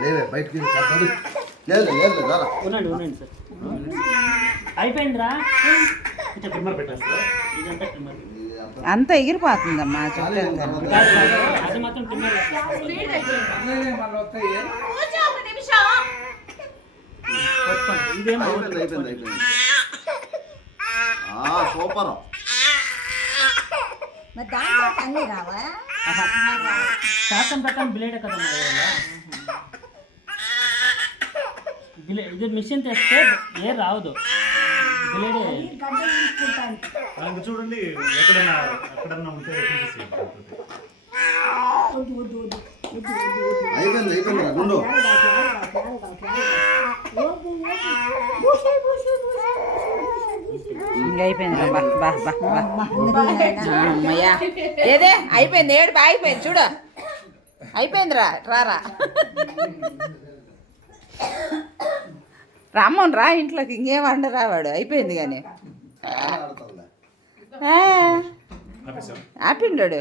లేవే బయటికి లేదు లేదు రారా ఉండండి ఉండండి సార్ అయిపోయిందిరా ఇట్లా ట్రిమ్మర్ పెట్టేస్తా ఇదంతా ట్రిమ్మర్ అంత ఎగిరిపోతుందమ్మా చుట్టూ అది మాత్రం ట్రిమ్మర్ ఇదేమో అయిపోయింది అయిపోయింది అయిపోయింది సూపర్ శాస్త్రం ప్రకారం బ్లేడే కదమ్మా బ్లేడ్ ఇది మిషన్ తెస్తే ఏ రావదు బ్లేడే చూడండి ఎక్కడన్నా ఉంటే అయిపోయింది అయిపోయింది గుండు అయిపోయింది బా బా బా అమ్మయ్యా ఏదే అయిపోయింది ఏడు అయిపోయింది చూడు అయిపోయిందిరా రారా రామ్మోహన్ రా ఇంట్లోకి ఇంకేం వండరా వాడు అయిపోయింది కానీ ఆపిండాడు